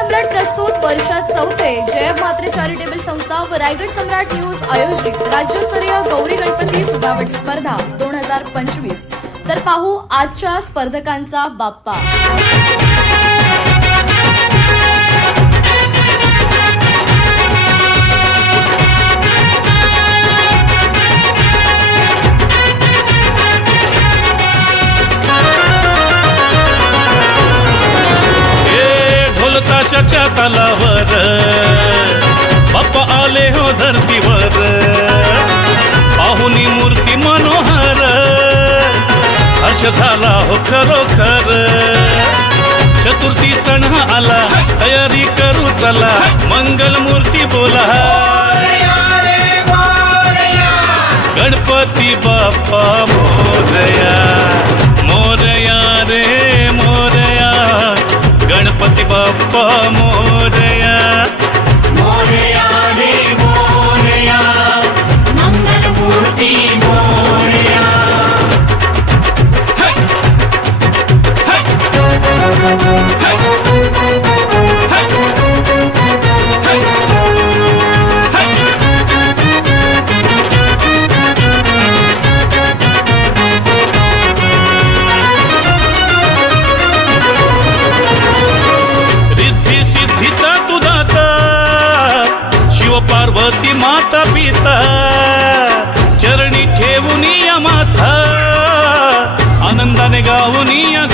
सम्राट प्रस्तुत वर्षात चौथे जय मात्रे चॅरिटेबल संस्था व रायगड सम्राट न्यूज आयोजित राज्यस्तरीय गौरी गणपती सजावट स्पर्धा 2025। तर पाहू आजच्या स्पर्धकांचा बाप्पा। ताशाच्या तालावर बाप्पा आले हो धरतीवर, पाहुनी मूर्ती मनोहर, हर्ष झाला हो खरोखर। चतुर्थी सण आला, तयारी करू चला, मंगल मूर्ती बोला, गणपती बाप्पा मोरया, मोरया रे मोरया, गणपती बाप्पा मोरया, मोरया रे मोरया, मंगल मूर्ती मोरया। सिद्धीचा तू दाता, शिव पार्वती माता पिता, चरणी ठेवून या माथा, आनंदाने गाऊन या